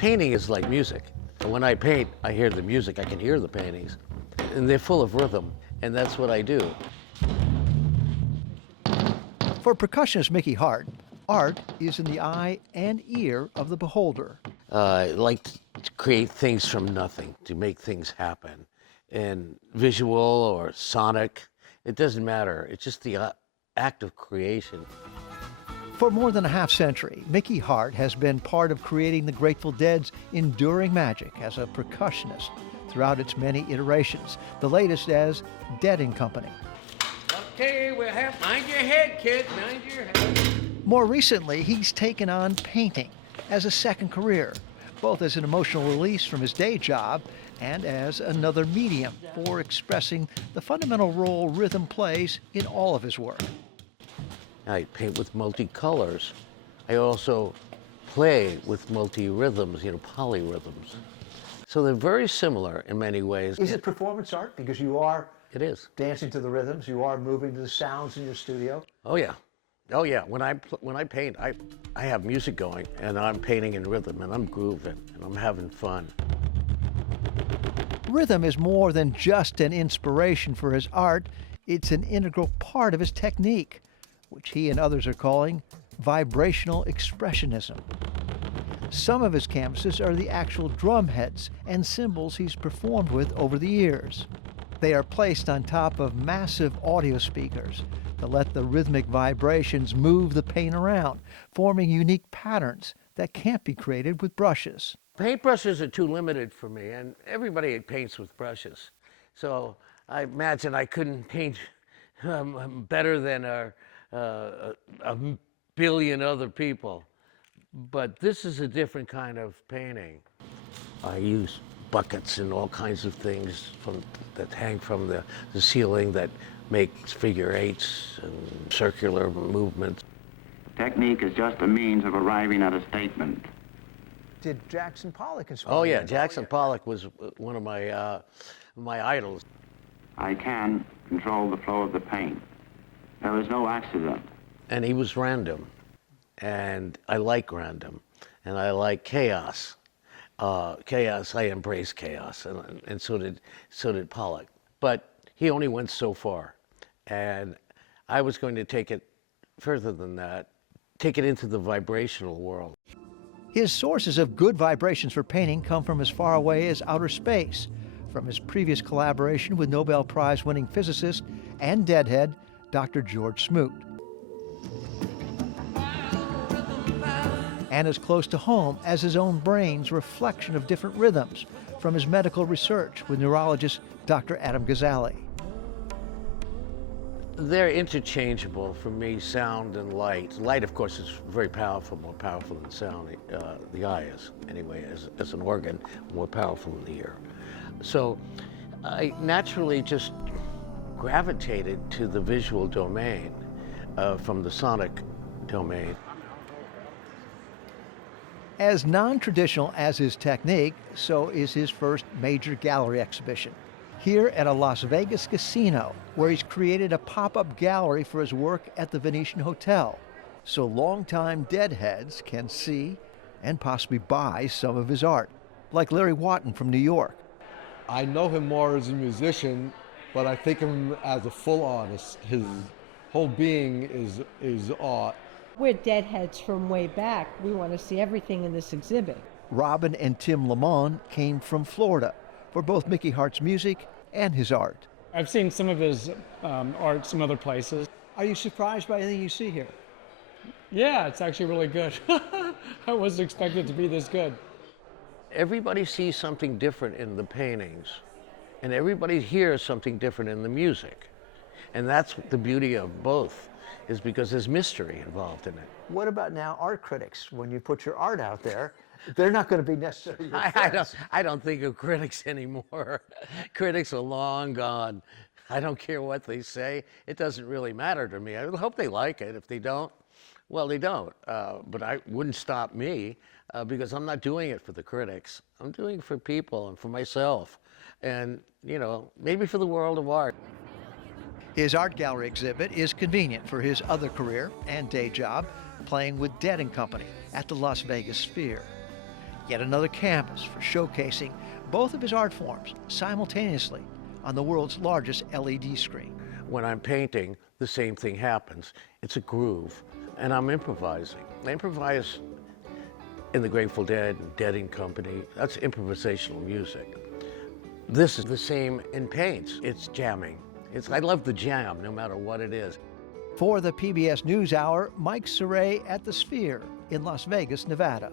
Painting is like music. When I paint, I hear the music, I can hear the paintings, and they're full of rhythm, and that's what I do. For percussionist Mickey Hart, art is in the eye and ear of the beholder. I like to create things from nothing, to make things happen. And visual or sonic, it doesn't matter. It's just the act of creation. For more than a half-century, Mickey Hart has been part of creating the Grateful Dead's enduring magic as a percussionist throughout its many iterations, the latest as Dead&Co. Okay, we'll have, mind your head, kid, mind your head. More recently, he's taken on painting as a second career, both as an emotional release from his day job and as another medium for expressing the fundamental role rhythm plays in all of his work. I paint with multicolors. I also play with multi-rhythms, polyrhythms. So they're very similar in many ways. Is it performance art? Because you are It is. dancing to the rhythms, you are moving to the sounds in your studio. Oh yeah. Oh yeah. When I paint, I have music going, and I'm painting in rhythm, and I'm grooving, and I'm having fun. Rhythm is more than just an inspiration for his art. It's an integral part of his technique, which he and others are calling vibrational expressionism. Some of his canvases are the actual drum heads and cymbals he's performed with over the years. They are placed on top of massive audio speakers to let the rhythmic vibrations move the paint around, forming unique patterns that can't be created with brushes. Paintbrushes are too limited for me, and everybody paints with brushes. So I imagine I couldn't paint better than a billion other people. But this is a different kind of painting. I use buckets and all kinds of things that hang from the ceiling that makes figure eights and circular movements. Technique is just a means of arriving at a statement. Did Jackson Pollock inspire Oh yeah, you? Jackson Pollock was one of my idols. I can control the flow of the paint. There is no accident. And he was random, and I like random, and I like chaos. Chaos, I embrace chaos, and so did Pollock. But he only went so far, and I was going to take it further than that, take it into the vibrational world. His sources of good vibrations for painting come from as far away as outer space, from his previous collaboration with Nobel Prize-winning physicist and Deadhead, Dr. George Smoot. And as close to home as his own brain's reflection of different rhythms from his medical research with neurologist Dr. Adam Gazzaley. They're interchangeable for me, sound and light. Light, of course, is very powerful, more powerful than sound. The eye is, anyway, as an organ, more powerful than the ear. So I naturally just gravitated to the visual domain from the sonic domain. As non-traditional as his technique, so is his first major gallery exhibition. Here at a Las Vegas casino, where he's created a pop-up gallery for his work at the Venetian Hotel, so longtime Deadheads can see and possibly buy some of his art, like Larry Watton from New York. I know him more as a musician, but I think of him as a full artist. His whole being is art. We're Deadheads from way back. We want to see everything in this exhibit. Robin and Tim Lamont came from Florida for both Mickey Hart's music and his art. I've seen some of his art some other places. Are you surprised by anything you see here? Yeah, it's actually really good. I wasn't expecting it to be this good. Everybody sees something different in the paintings, and everybody hears something different in the music. And that's the beauty of both, is because there's mystery involved in it. What about now art critics? When you put your art out there, they're not going to be necessarily your friends. I don't think of critics anymore. Critics are long gone. I don't care what they say. It doesn't really matter to me. I hope they like it. If they don't, well, they don't. But I wouldn't stop me because I'm not doing it for the critics. I'm doing it for people and for myself and, maybe for the world of art. His art gallery exhibit is convenient for his other career and day job, playing with Dead&Co at the Las Vegas Sphere. Yet another canvas for showcasing both of his art forms simultaneously on the world's largest LED screen. When I'm painting, the same thing happens. It's a groove, and I'm improvising. I improvise in the Grateful Dead, Dead and Company. That's improvisational music. This is the same in paints. It's jamming. I love the jam, no matter what it is. For the PBS NewsHour, Mike Cerre at the Sphere in Las Vegas, Nevada.